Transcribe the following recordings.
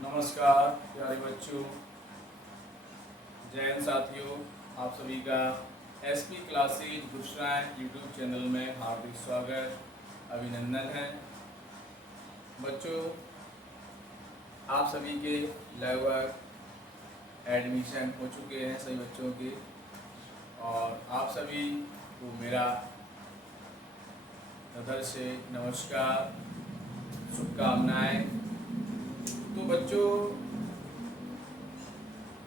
नमस्कार प्यारे बच्चों, जय हिंद साथियों। आप सभी का SP classes Gujarat YouTube channel में हार्दिक स्वागत, अभिनंदन है। बच्चों, आप सभी के लगभग एडमिशन हो चुके हैं सभी बच्चों के, और आप सभी को मेरा हृदय से नमस्कार, शुभकामनाएं। तो बच्चों,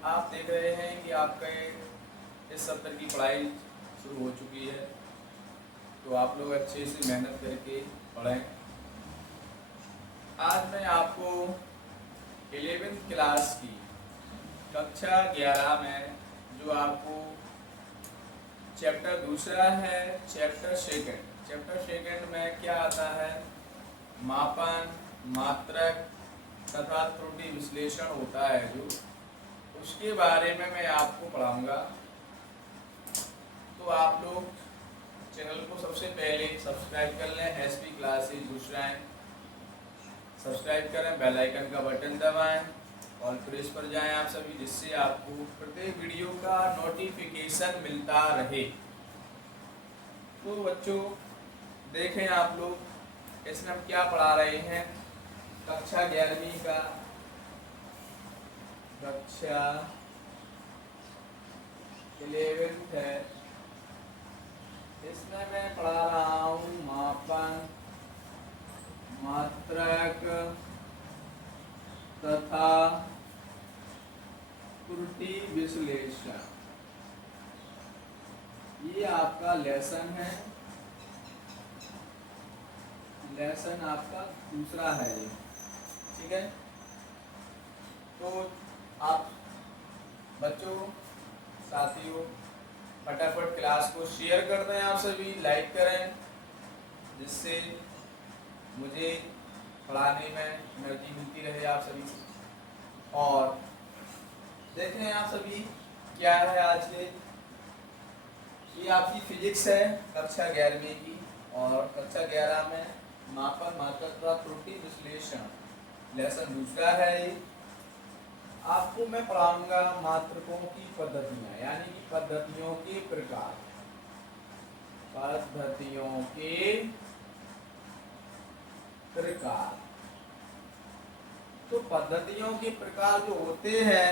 आप देख रहे हैं कि आपके इस सत्र की पढ़ाई शुरू हो चुकी है, तो आप लोग अच्छे से मेहनत करके पढ़ें। आज मैं आपको 11वीं क्लास की कक्षा 11 में जो आपको चैप्टर दूसरा है, चैप्टर सेकंड में क्या आता है, मापन, मात्रक तथा त्रुटि विश्लेषण होता है जो, उसके बारे में मैं आपको पढ़ाऊंगा। तो आप लोग चैनल को सबसे पहले सब्सक्राइब कर लें, एसपी क्लासेज गुजरात सब्सक्राइब करें, बेल आइकन का बटन दबाएं और प्रेस पर जाएं आप सभी, जिससे आपको प्रत्येक वीडियो का नोटिफिकेशन मिलता रहे। तो बच्चों देखें आप लोग, इसमें हम क्या पढ़ा रहे हैं, कक्षा 11वीं का कक्षा 11 है। इसमें मैं पढ़ा रहा हूँ मापन, मात्रक तथा त्रुटि विश्लेषण। ये आपका लेसन है, लेसन आपका दूसरा है ये, ठीक है। तो आप बच्चों, साथियों, फटाफट क्लास को शेयर कर दें, आप सभी लाइक करें, जिससे मुझे पढ़ाने में एनर्जी मिलती रहे आप सभी। और देखें आप सभी क्या है आज के, ये आपकी फिजिक्स है कक्षा 11वीं की, और कक्षा 11 में मापन, मात्रक तथा त्रुटि विश्लेषण लेसन दूसरा है। ये आपको मैं पढ़ाऊंगा मात्रकों की पद्धतियां, यानी कि पद्धतियों के प्रकार, पद्धतियों के प्रकार। तो पद्धतियों के प्रकार जो होते हैं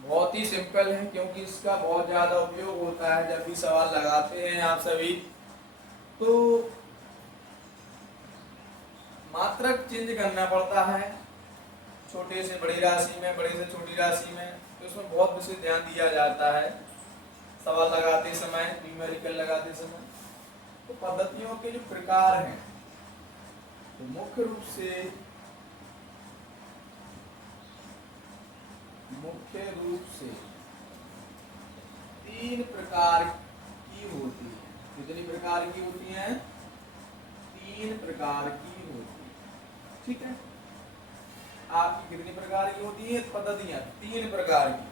बहुत ही सिंपल है, क्योंकि इसका बहुत ज्यादा उपयोग होता है जब भी सवाल लगाते हैं आप सभी। तो मात्रक चेंज करना पड़ता है, छोटे से बड़ी राशि में, बड़ी से छोटी राशि में, तो इसमें बहुत विशेष ध्यान दिया जाता है सवाल लगाते समय, न्यूमेरिकल लगाते समय। तो पद्धतियों के जो प्रकार हैं, तो मुख्य रूप से 3 प्रकार की होती है। कितनी प्रकार की होती हैं? 3 प्रकार की होती है, ठीक है। आपकी कितनी प्रकार की होती है पद्धतियां? 3 प्रकार की,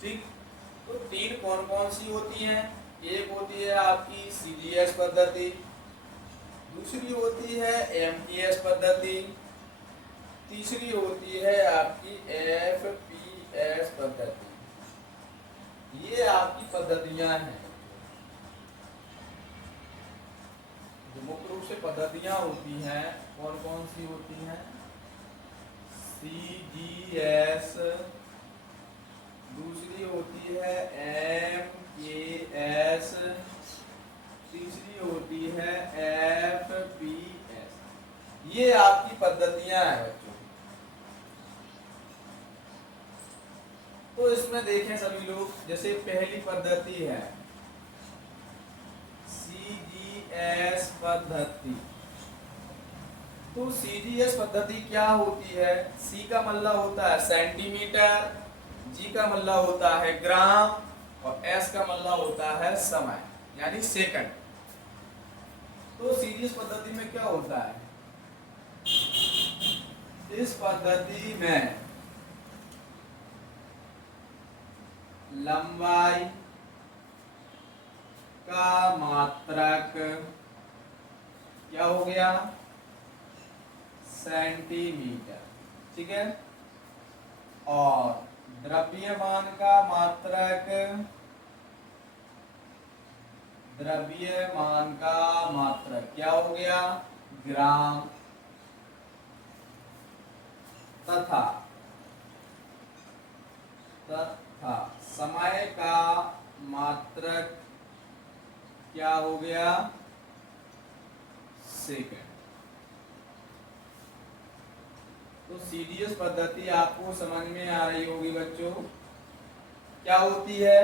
ठीक। तो 3 कौन कौन सी होती हैं? एक होती है आपकी सीजीएस पद्धति, दूसरी होती है एमटीएस पद्धति, तीसरी होती है आपकी एफपीएस पद्धति। ये आपकी पद्धतियां हैं। जो मुख्य रूप से पद्धतियां होती हैं, कौन कौन सी होती हैं? सीजीएस, दूसरी होती है एमकेएस, तीसरी होती है एफपीएस। ये आपकी पद्धतियां हैं बच्चों। तो इसमें देखें सभी लोग, जैसे पहली पद्धति है सीजीएस पद्धति। तो सीजीएस पद्धति क्या होती है? सी का मतलब होता है सेंटीमीटर, जी का मतलब होता है ग्राम, और एस का मतलब होता है समय, यानी सेकंड। तो सीजीएस पद्धति में क्या होता है? इस पद्धति में लंबाई का मात्रक क्या हो गया? सेंटीमीटर, ठीक है। और द्रव्यमान का मात्रक, द्रव्यमान का मात्रक क्या हो गया, ग्राम, तथा समय का मात्रक क्या हो गया, सेकंड। तो सीडीएस पद्धति आपको समझ में आ रही होगी बच्चों। क्या होती है,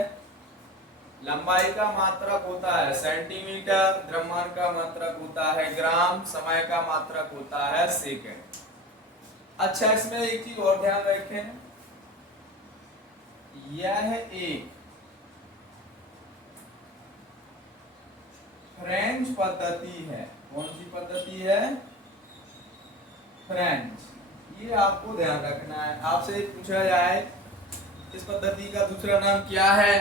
लंबाई का मात्रक होता है सेंटीमीटर, द्रव्यमान का मात्रक होता है ग्राम, समय का मात्रक होता है सेकंड। अच्छा, इसमें एक चीज और ध्यान रखें, यह एक फ्रेंच पद्धति है। कौन सी पद्धति है, फ्रेंच। ये आपको ध्यान रखना है। आपसे पूछा जाए इस पद्धति का दूसरा नाम क्या है,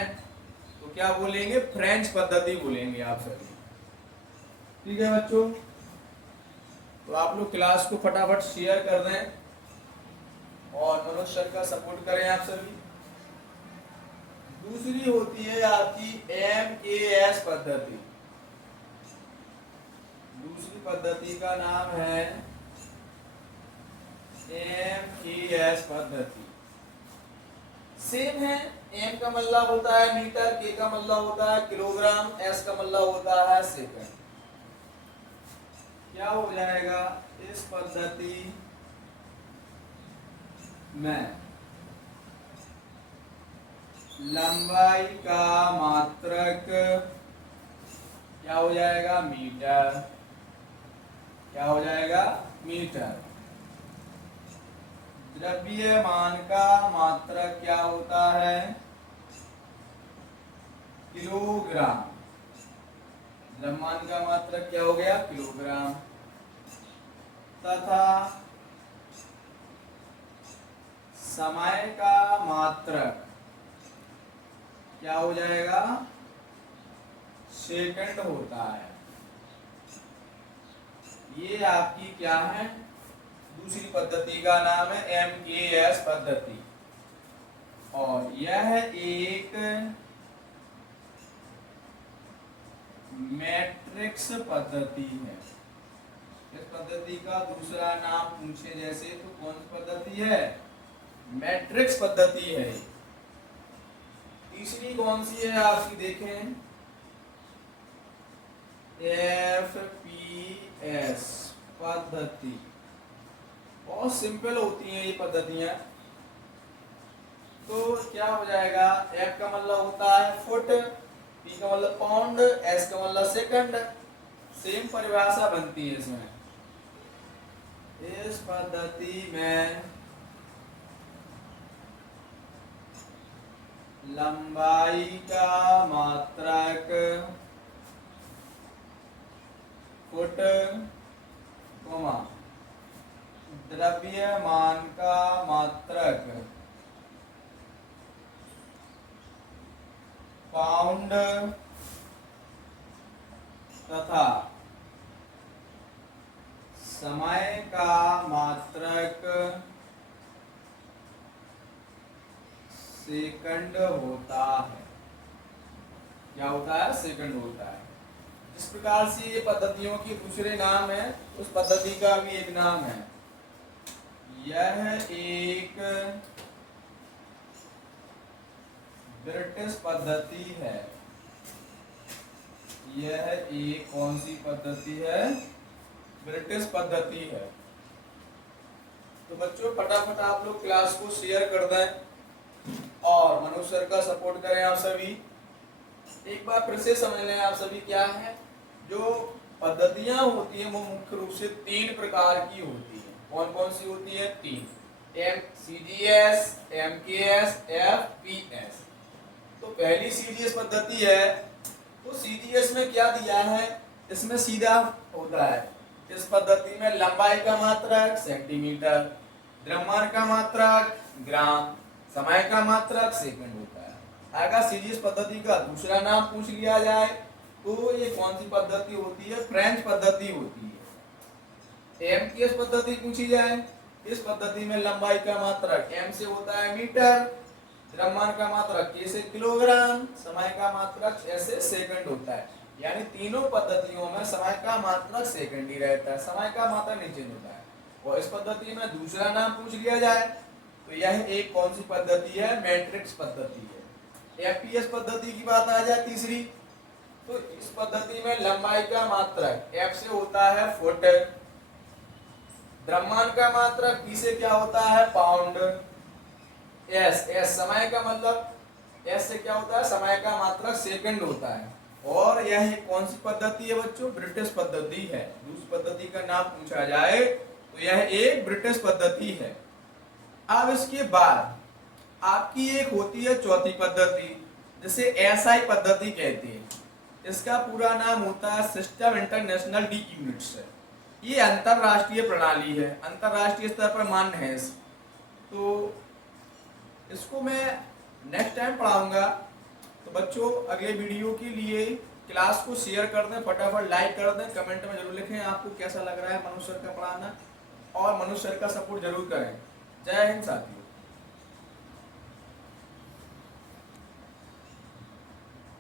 तो क्या बोलेंगे, फ्रेंच पद्धति बोलेंगे आप सभी। ठीक है बच्चों, तो आप लोग क्लास को फटाफट शेयर कर दें और मनोज सर का सपोर्ट करें आप सभी। दूसरी होती है आपकी MKS पद्धति। दूसरी पद्धति का नाम है MKS पद्धति। सेम है, एम का मतलब होता है मीटर, के का मतलब होता है किलोग्राम, एस का मतलब होता है सेकंड। क्या हो जाएगा, इस पद्धति में लंबाई का मात्रक क्या हो जाएगा, मीटर। क्या हो जाएगा, मीटर। द्रव्यमान का मात्रक क्या होता है, किलोग्राम। द्रव्यमान का मात्रक क्या हो गया, किलोग्राम। तथा समय का मात्रक क्या हो जाएगा, सेकंड होता है। ये आपकी क्या है, दूसरी पद्धति का नाम है MKS पद्धति। और यह एक मैट्रिक्स पद्धति है। इस पद्धति का दूसरा नाम पूछे जैसे तो कौन सी पद्धति है, मैट्रिक्स पद्धति है। तीसरी कौन सी है आपकी, देखें, FPS पद्धति। बहुत सिंपल होती हैं ये पद्धतियां। तो क्या हो जाएगा, F का मतलब होता है फुट, P का मतलब पाउंड, S का मतलब सेकंड। सेम परिभाषा बनती है इसमें। इस पद्धति में लंबाई का मात्रक फुट, द्रव्यमान का मात्रक पाउंड तथा समय का मात्रक सेकंड होता है। क्या होता है, सेकंड होता है। इस प्रकार से ये पद्धतियों के दूसरे नाम है, उस पद्धति का भी एक नाम है। यह एक ब्रिटिश पद्धति है। यह एक कौन सी पद्धति है, ब्रिटिश पद्धति है। तो बच्चों फटाफट आप लोग क्लास को शेयर कर दें और मनोज सर का सपोर्ट करें आप सभी। एक बार फिर से समझ लें आप सभी, क्या है, जो पद्धतियां होती हैं वो मुख्य रूप से 3 प्रकार की होती है। कौन कौन सी होती है, 3, CGS, MKS, FPS। तो पहली CGS पद्धति है, तो CGS में क्या दिया है, इसमें सीधा होता है। इस पद्धति में लंबाई का मात्रक सेंटीमीटर, द्रव्यमान का मात्रक ग्राम, समय का मात्रक सेकंड होता है। अगर CGS पद्धति का दूसरा नाम पूछ लिया जाए तो ये कौन सी पद्धति होती है, फ्रेंच पद्धति होती है। MKS पद्धति पूछी जाए, इस पद्धति में लंबाई का मात्रक m से होता है मीटर, द्रव्यमान का मात्रक k से किलोग्राम, समय का मात्रक s से सेकंड होता है। यानी तीनों पद्धतियों में समय का मात्रक सेकंड ही रहता है, समय का मात्रक नहीं चेंज होता है। और इस पद्धति में दूसरा नाम पूछ लिया जाए तो यह एक कौन सी पद्धति है? मैट्रिक्स पद्धति है। एफपीएस पद्धति की बात आ जाए तीसरी, तो इस पद्धति में लंबाई का मात्रक f से होता है फुट, द्रव्यमान का मात्रक p से क्या होता है? पाउंड, s समय का मतलब s से क्या होता है? समय का मात्रक सेकंड होता है। और यह कौन सी पद्धति है बच्चों? ब्रिटिश पद्धति है। दूसरी पद्धति का नाम पूछा जाए तो यह एक ब्रिटिश पद्धति है। अब इसके बाद आपकी एक होती है चौथी पद्धति, जिसे एसआई पद्धति कहते हैं। इसका पूरा नाम होता है सिस्टम इंटरनेशनल डी यूनिट्स है। ये अंतरराष्ट्रीय प्रणाली है, अंतरराष्ट्रीय स्तर पर मान्य है। तो इसको मैं नेक्स्ट टाइम पढ़ाऊंगा। तो बच्चों अगले वीडियो के लिए क्लास को शेयर कर दें, फटाफट लाइक कर दें, कमेंट में जरूर लिखें आपको कैसा लग रहा है मनोज सर का पढ़ाना, और मनोज सर का सपोर्ट जरूर करें। जय हिंद साथियों।